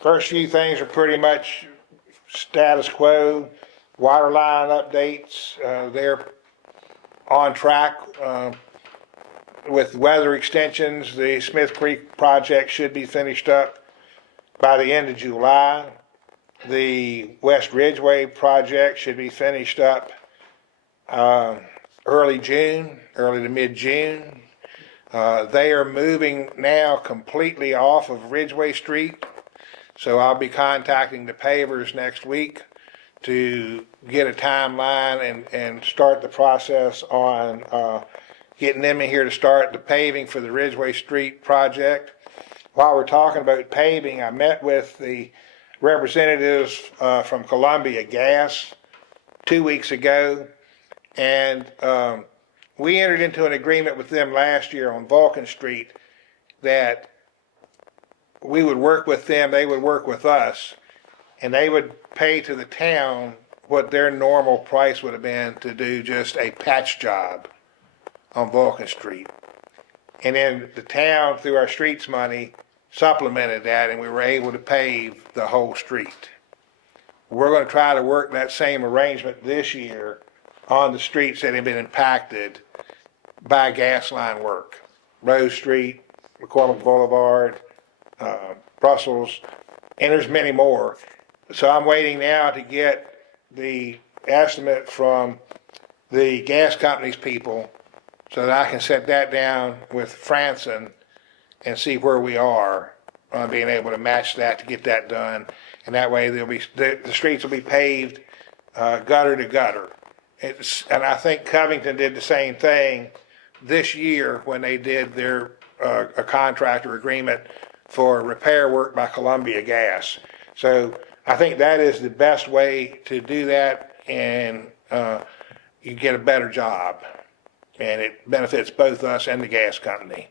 First few things are pretty much status quo. Water line updates, they're on track. With weather extensions, the Smith Creek project should be finished up by the end of July. The West Ridgeway project should be finished up early June, early to mid-June. They are moving now completely off of Ridgeway Street, so I'll be contacting the pavers next week to get a timeline and start the process on getting them in here to start the paving for the Ridgeway Street project. While we're talking about paving, I met with the representatives from Columbia Gas 2 weeks ago, and we entered into an agreement with them last year on Vulcan Street that we would work with them, they would work with us, and they would pay to the town what their normal price would have been to do just a patch job on Vulcan Street. And then the town, through our streets money, supplemented that, and we were able to pave the whole street. We're going to try to work that same arrangement this year on the streets that have been impacted by gas line work. Rose Street, McCormick Boulevard, Brussels, and there's many more. So I'm waiting now to get the estimate from the gas company's people so that I can set that down with Franson and see where we are on being able to match that to get that done. And that way the streets will be paved gutter to gutter. And I think Covington did the same thing this year when they did their a contractor agreement for repair work by Columbia Gas. So I think that is the best way to do that, and you get a better job, and it benefits both us and the gas company.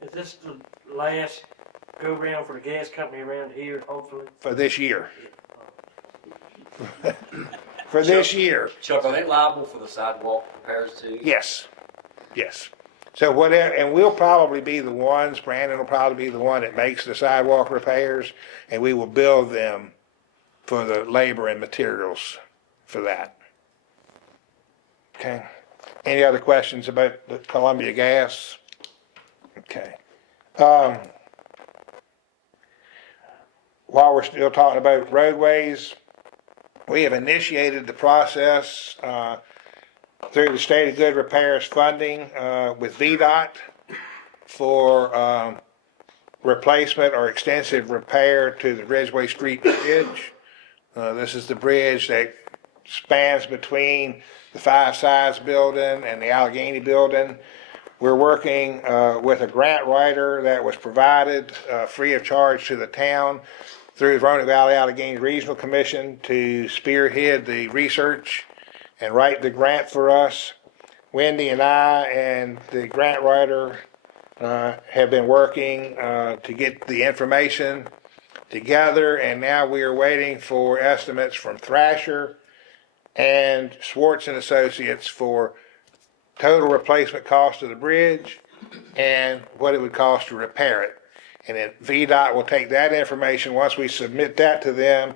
Is this the last go round for the gas company around here, hopefully? For this year. For this year. Chuck, are they liable for the sidewalk repairs too? Yes, yes. So whatever, and we'll probably be the ones, Brandon will probably be the one that makes the sidewalk repairs, and we will bill them for the labor and materials for that. Okay. Any other questions about the Columbia Gas? Okay. While we're still talking about roadways, we have initiated the process through the State of Good Repairs funding with VDOT for replacement or extensive repair to the Ridgeway Street Bridge. This is the bridge that spans between the Five Sides building and the Allegheny building. We're working with a grant writer that was provided free of charge to the town through the Roanoke Valley Allegheny Regional Commission to spearhead the research and write the grant for us. Wendy and I and the grant writer have been working to get the information together, and now we are waiting for estimates from Thrasher and Schwartz and Associates for total replacement cost of the bridge and what it would cost to repair it. And then VDOT will take that information, once we submit that to them,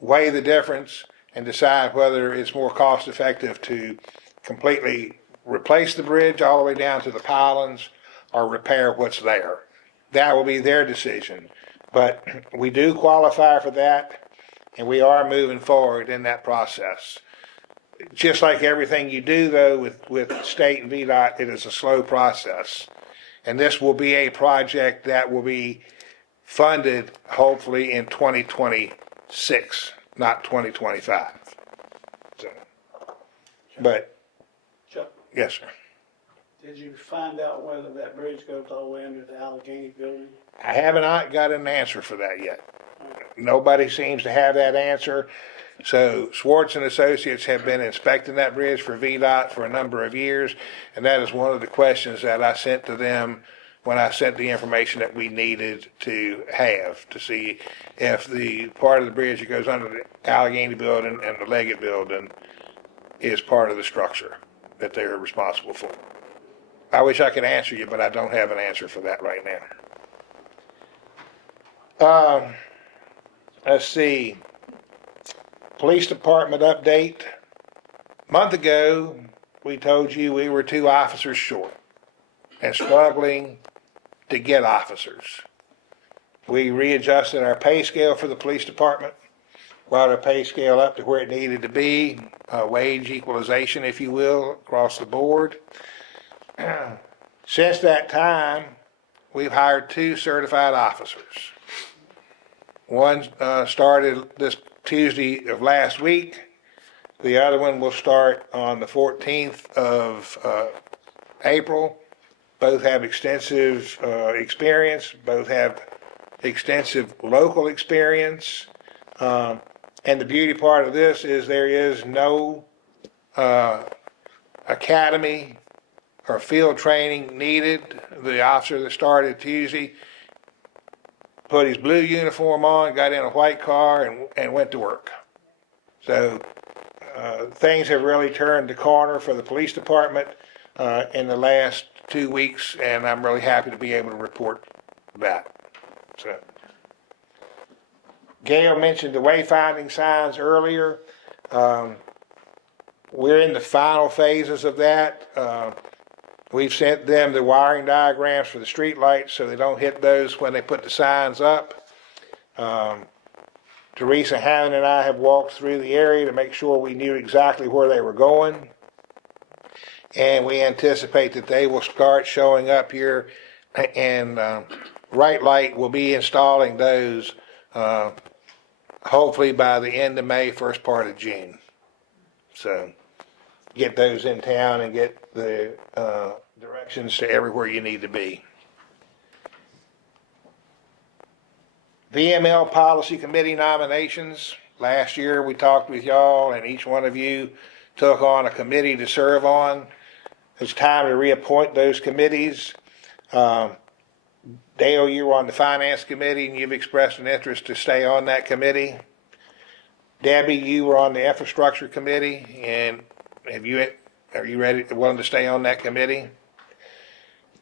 weigh the difference, and decide whether it's more cost effective to completely replace the bridge all the way down to the pylons or repair what's there. That will be their decision. But we do qualify for that, and we are moving forward in that process. Just like everything you do, though, with state and VDOT, it is a slow process. And this will be a project that will be funded, hopefully, in 2026. Not 2025. So, but, Chuck, yes, sir. did you find out whether that bridge goes all the way under the Allegheny building? I haven't got an answer for that yet. Nobody seems to have that answer. So Schwartz and Associates have been inspecting that bridge for VDOT for a number of years, and that is one of the questions that I sent to them when I sent the information that we needed to have to see if the part of the bridge that goes under the Allegheny building and the Leggett building is part of the structure that they're responsible for. I wish I could answer you, but I don't have an answer for that right now. let's see, police department update. A month ago, we told you we were 2 officers short and struggling to get officers. We readjusted our pay scale for the police department, brought our pay scale up to where it needed to be, wage equalization, if you will, across the board. Since that time, we've hired 2 certified officers. One started this Tuesday of last week. The other one will start on the 14th of April. Both have extensive experience, both have extensive local experience. And the beauty part of this is there is no academy or field training needed. The officer that started Tuesday put his blue uniform on, got in a white car, and went to work. So things have really turned the corner for the police department in the last 2 weeks, and I'm really happy to be able to report that. So, Gail mentioned the wayfinding signs earlier. We're in the final phases of that. We've sent them the wiring diagrams for the street lights so they don't hit those when they put the signs up. Teresa Hammond and I have walked through the area to make sure we knew exactly where they were going. And we anticipate that they will start showing up here, and Right Light will be installing those hopefully by the end of May, first part of June. So get those in town and get the directions to everywhere you need to be. VML Policy Committee nominations. Last year we talked with y'all, and each one of you took on a committee to serve on. It's time to reappoint those committees. Dale, you were on the Finance Committee, and you've expressed an interest to stay on that committee. Debbie, you were on the Infrastructure Committee, and are you ready, willing to stay on that committee?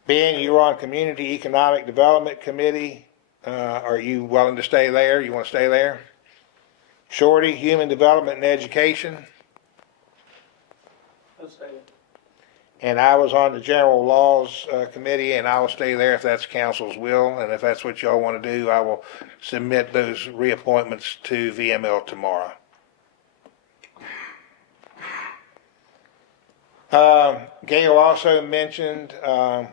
Ben, you were on Community Economic Development Committee. Are you willing to stay there? You want to stay there? Shorty, Human Development and Education. Let's say it. And I was on the General Laws Committee, and I will stay there if that's council's will. And if that's what y'all want to do, I will submit those reappointments to VML tomorrow. Gail also mentioned I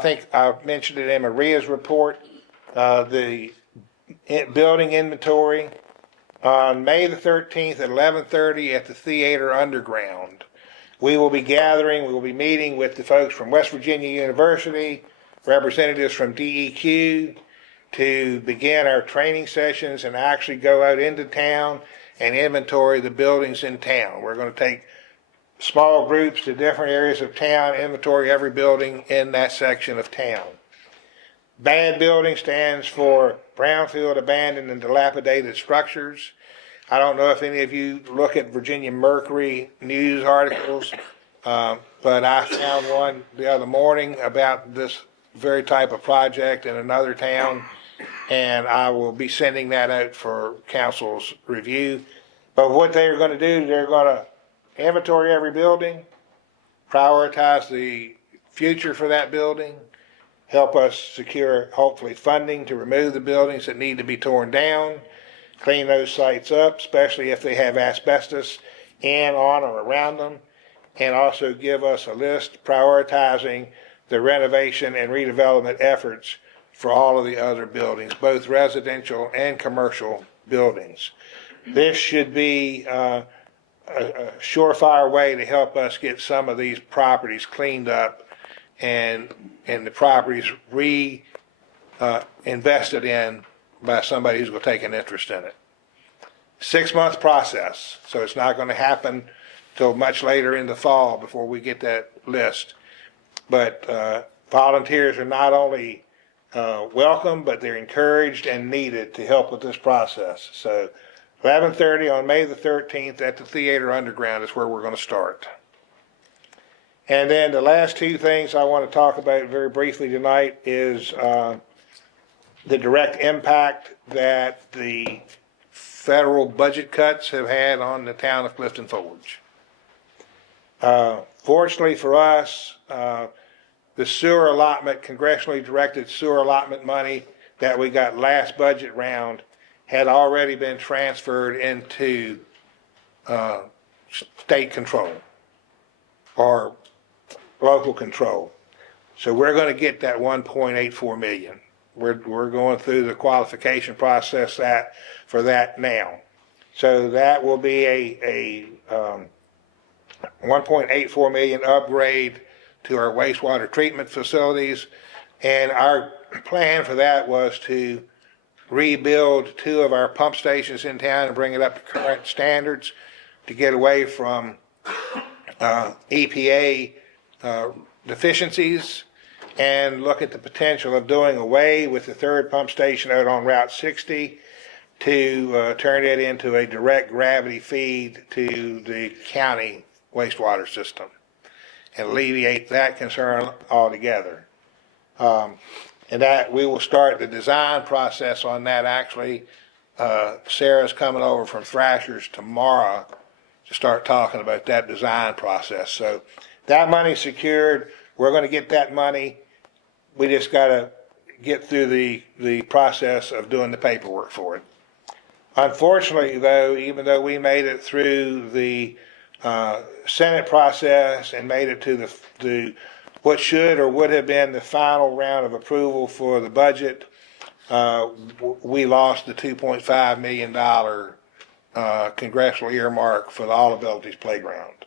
think I mentioned it in Maria's report, the building inventory on May the 13th at 11:30 at the theater underground. We will be meeting with the folks from West Virginia University, representatives from DEQ, to begin our training sessions and actually go out into town and inventory the buildings in town. We're going to take small groups to different areas of town, inventory every building in that section of town. BAD building stands for Brownfield Abandoned and Dilapidated Structures. I don't know if any of you look at Virginia Mercury news articles, but I found one the other morning about this very type of project in another town, and I will be sending that out for council's review. But what they're going to do, they're going to inventory every building, prioritize the future for that building, help us secure, hopefully, funding to remove the buildings that need to be torn down, clean those sites up, especially if they have asbestos in, on, or around them, and also give us a list prioritizing the renovation and redevelopment efforts for all of the other buildings, both residential and commercial buildings. This should be a surefire way to help us get some of these properties cleaned up and the properties invested in by somebody who's going to take an interest in it. 6-month process, so it's not going to happen till much later in the fall before we get that list. But volunteers are not only welcome, but they're encouraged and needed to help with this process. So 11:30 on May the 13th at the theater underground is where we're going to start. And then the last 2 things I want to talk about very briefly tonight is the direct impact that the federal budget cuts have had on the town of Clifton Forge. Fortunately for us, the sewer allotment, congressionally directed sewer allotment money that we got last budget round had already been transferred into state control or local control. So we're going to get that 1.84 million. We're going through the qualification process for that now. So that will be a 1.84 million upgrade to our wastewater treatment facilities. And our plan for that was to rebuild 2 of our pump stations in town and bring it up to current standards to get away from EPA deficiencies, and look at the potential of doing away with the 3rd pump station out on Route 60 to turn it into a direct gravity feed to the county wastewater system and alleviate that concern altogether. And that we will start the design process on that. Actually, Sarah's coming over from Thrasher's tomorrow to start talking about that design process. So that money's secured. We're going to get that money. We just got to get through the process of doing the paperwork for it. Unfortunately, though, even though we made it through the Senate process and made it to the what should or would have been the final round of approval for the budget, we lost the $2.5 million congressional earmark for the All Abilities Playground.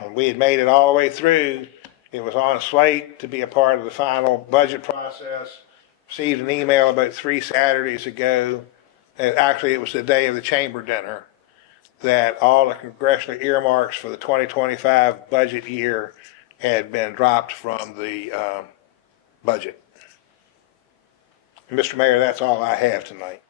And we had made it all the way through. It was on slate to be a part of the final budget process. Received an email about 3 Saturdays ago, and actually it was the day of the chamber dinner, that all the congressional earmarks for the 2025 budget year had been dropped from the budget. Mr. Mayor, that's all I have tonight.